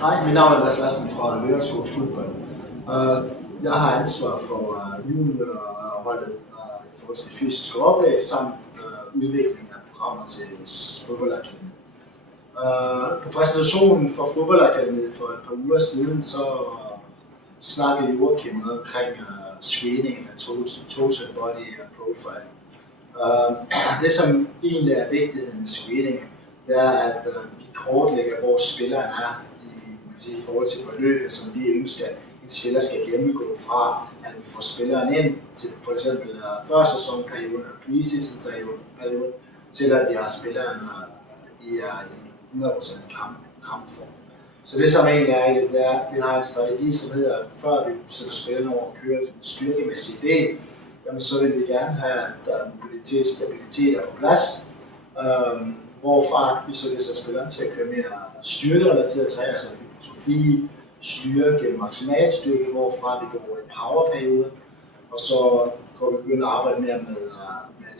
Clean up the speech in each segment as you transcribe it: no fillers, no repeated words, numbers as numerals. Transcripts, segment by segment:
Hej, mit navn er Lars Larsen fra Lørenskov Fodbold. Jeg har ansvar for juniorholdet i forhold til det fysiske oplæg samt udvikling af programmer til fodboldakademiet. På præsentationen for fodboldakademiet for et par uger siden, så snakkede Joachim noget omkring screening af total body profile. Det som egentlig er vigtigheden med screening, det er at vi kortlægger, hvor spilleren er i forhold til forløbet, som vi ønsker, at en spiller skal gennemgå fra, at vi får spilleren ind til for eksempel første sæsonperiode eller pre-season periode, til at vi har spilleren i 100% kampform. Så det som egentlig er, det er, at vi har en strategi, som hedder, at før vi sætter spillerne over og kører den styrkemæssige del, jamen så vil vi gerne have, at mobilitet og stabilitet er på plads. Hvorfra vi så vil sætte spilleren til at køre mere styrkerelateret træning, altså hypertrofi, styrke, maksimal styrke, hvorfra vi går over i powerperiode, og så går vi begynde at arbejde mere med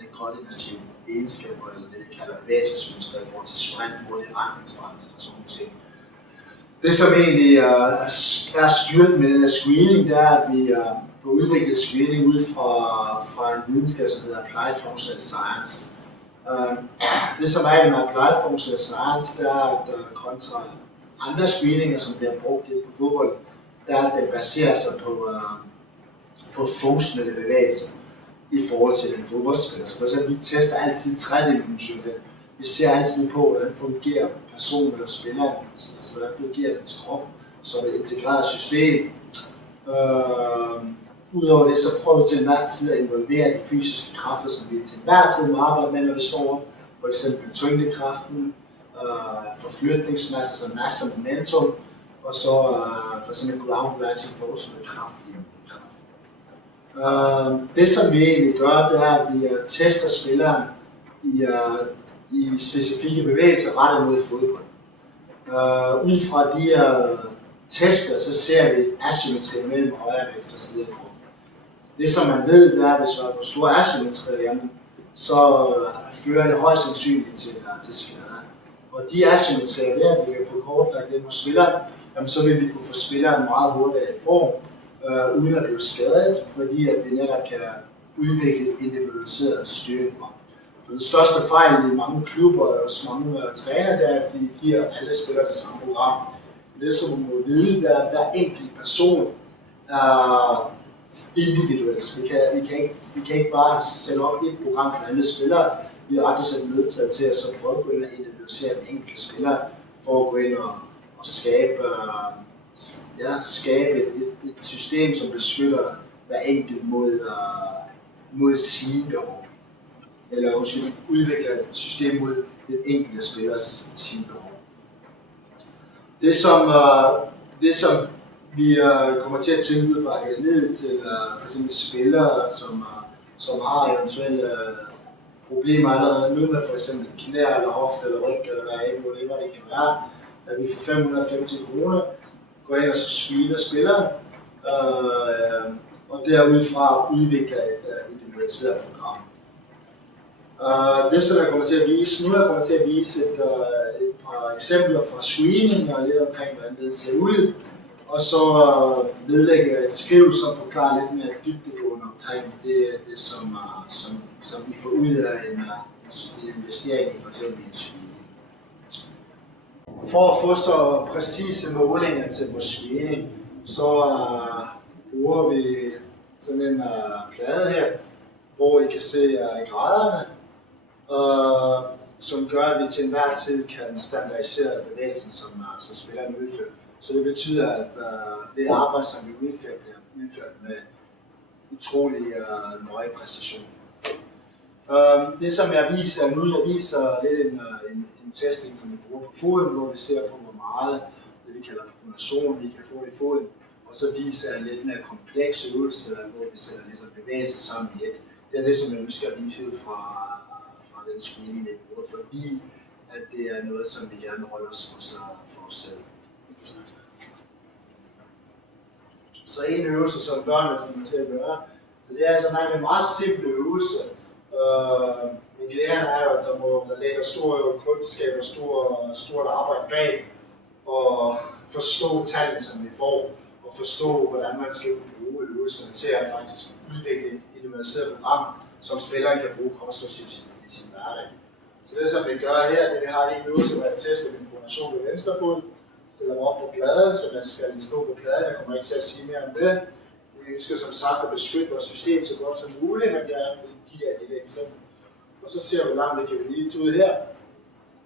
det koordinative egenskaber, eller det vi kalder bevægelsesmønster i forhold til sprint, hurtig retningsforandring og sådan noget. Det som egentlig er styrken med den her screening, det er, at vi har udviklet screening ud fra en videnskab, som hedder Applied Functional Science. Det som er med Applied Functional Science, det er, at kontra andre screeninger, som bliver brugt inden for fodbold, der er, at det baserer sig på funktionelle bevægelser i forhold til en fodboldspiller. Så for eksempel, vi tester altid tredimensionelt. Vi ser altid på, hvordan fungerer personen eller spilleren, altså hvordan fungerer dens krop, så er det et integreret system. Udover det, så prøver vi til enhver tid at involvere de fysiske kræfter, som vi til enhver tid må arbejde med, når vi står op. For eksempel tyngdekraften, forflytningsmasse, altså masse momentum, og så for eksempel ground relaxing force og kraft i kraft. Det som vi egentlig gør, det er, at vi tester spilleren i specifikke bevægelser rettet mod fodbold. Ud fra de tester, så ser vi asymmetri mellem højre og venstre side af kroppen. Det som man ved, det er, at hvis man har for store asymmetrier, så fører det højst sandsynligt til skader. Og de asymmetrier, ved at vi kan få kortlagt det hos spilleren, så vil vi kunne få spilleren meget hurtigere i form, uden at blive skadet, fordi at vi netop kan udvikle et individualiseret styrkeprogram. Den største fejl i mange klubber og hos mange trænere, det er, at de giver alle spillere det samme program. Det som man må vide, det er, at hver enkelt person er individuelt. Vi kan ikke bare sætte op et program for alle spillere. Vi er ret og slet nødt til at så prøve at gå ind og individualisere den enkelte spiller, for at gå ind og skabe et system, som beskytter hver enkelt mod sine behov. Eller udvikle et system mod den enkelte spillers sine behov. Det som vi kommer til at tilbyde på akademiet til for eksempel spillere, som har eventuelle problemer allerede nu med for eksempel knæ eller hofte eller ryg eller hvad det kan være, at vi for 550 kroner går ind og så screener spilleren, og derudfra udvikler et individualiseret program. Det som jeg kommer til at vise nu, kommer til at vise et par eksempler fra screening og lidt omkring, hvordan det ser ud. Og så vedlægge et skriv, som forklarer lidt mere dybdegående omkring det som I får ud af en investering i for eksempel en screening. For at få så præcise målinger til vores screening, så bruger vi sådan en plade her, hvor I kan se graderne, som gør, at vi til enhver tid kan standardisere bevægelsen, som spilleren udfører. Så det betyder, at det arbejde, som vi udfører, bliver udført med utrolig nøje præcision. Det som jeg viser nu, viser lidt en testing, som vi bruger på foden, hvor vi ser på, hvor meget det vi kalder pronation, vi kan få i foden. Og så viser en lidt mere kompleks øvelse, hvor vi sætter ligesom bevægelser sammen i et. Det er det, som jeg ønsker at vise ud fra den screening, vi bruger, fordi at det er noget, som vi gerne holder os for os selv. Så en øvelse, som børnene kommer til at gøre, så det er altså en meget simple øvelse. Men glæden er jo, at der ligger stor kundskab og stort arbejde bag, og forstå tallene, som vi får, og forstå, hvordan man skal bruge øvelserne til at faktisk udvikle et individualiseret program, som spilleren kan bruge konstruktivt i sin hverdag. Så det, som vi gør her, det vi har en øvelse, hvor jeg tester min pronation ved venstre fod, stiller mig op på pladen, så man skal stå på pladen. Jeg kommer ikke til at sige mere om det. Vi ønsker som sagt at beskytte vores system så godt som muligt, men jeg vil give jer et lille eksempel. Og så ser vi, hvor langt vi kan breathe ud her.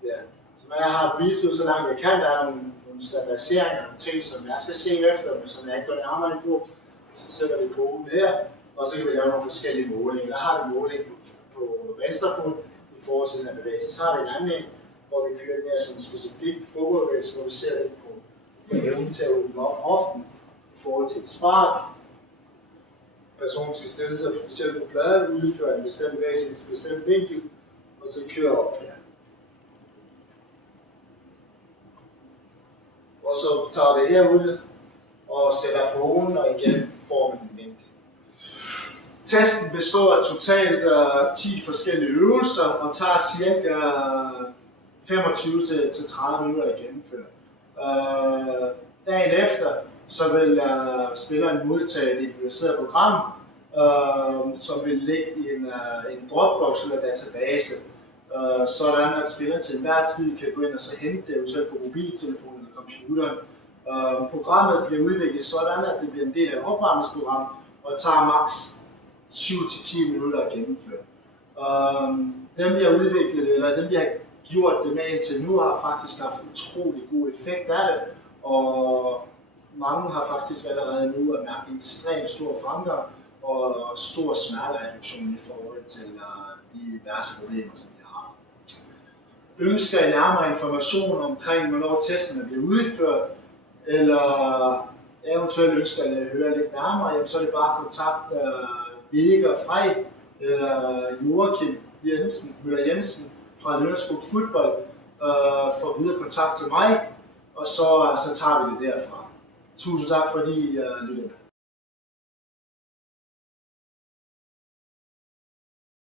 Ja. Så når jeg har breathe ud så langt jeg kan, der er nogle standardiseringer, nogle ting, som jeg skal se efter, men som jeg ikke går nærmere ind på. Så sætter vi koden her, og så kan vi lave nogle forskellige målinger. Der har vi måling på venstre fod i forhold til den her bevægelse. Så har vi en anden en, hvor vi kører mere sådan en specifik fodboldbevægelse, hvor vi ser lidt på evnen til at åbne op hoften i forhold til et spark. Personen skal stille sig specielt på pladen, udføre en bestemt bevægelse i en bestemt vinkel, og så køre op her. Og så tager vi herud og sætter på hovedet, og igen får vi en vinkel. Testen består af totalt 10 forskellige øvelser og tager ca. 25-30 minutter at gennemføre. Dagen efter så vil spilleren modtage et individualiseret program, som vil ligge i en Dropbox eller database, sådan at spilleren til enhver tid kan gå ind og så hente det eventuelt på mobiltelefonen eller computeren. Programmet bliver udviklet sådan, at det bliver en del af et opvarmningsprogram og tager maks 7-10 minutter at gennemføre. Dem vi har udviklet, eller dem vi har gjort det med indtil nu, har faktisk haft utrolig god effekt af det, og mange har faktisk allerede nu mærket en ekstremt stor fremgang og stor smertereduktion i forhold til de diverse problemer, som vi har haft. Ønsker I nærmere information omkring, hvornår testerne bliver udført, eller eventuelt ønsker at høre lidt nærmere, jamen, så er det bare at kontakte Vega Frey eller Joachim Møller Jensen fra Lørenskog Fodbold for videre kontakt til mig, og så tager vi det derfra. Tusind tak fordi I lyttede med.